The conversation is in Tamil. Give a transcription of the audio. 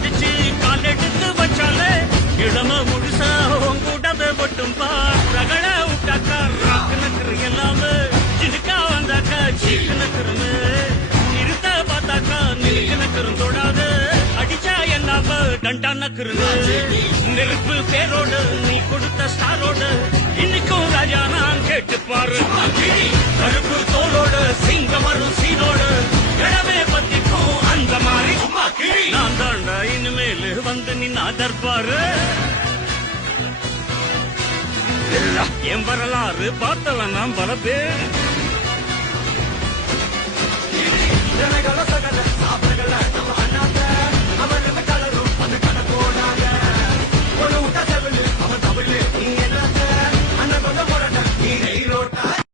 மதிச்சு கால் எடுத்து வச்சாலே இளம முழுசா உங்கூட்டத மட்டும் ரகட விட்டாக்கா ராக்கு நக்கரு எல்லாமே சினுக்கா வந்தாக்கா சீக்கு நக்கருன்னு நிறுத்த பார்த்தாக்கா நிறுக்கு நக்கரும் தொடாது அடிச்சா எல்லாம டண்டா நக்கருன்னு நெருப்பு பேரோடு நீ கொடுத்த ஸ்டாரோடு இன்னைக்கும் ராஜா நான் கேட்டு பாரு கருப்பு தோளோடு சிங்கம் வரும் சீனோடு இடமே பத்திக்கும் அந்த மாதிரி நான் தாண்டா இனிமேல் வந்து நின்னா தற்பாரு என் வரலாறு பார்த்தவன் நான் பல பேர் ஜனங்கள சகல சாப்பிடல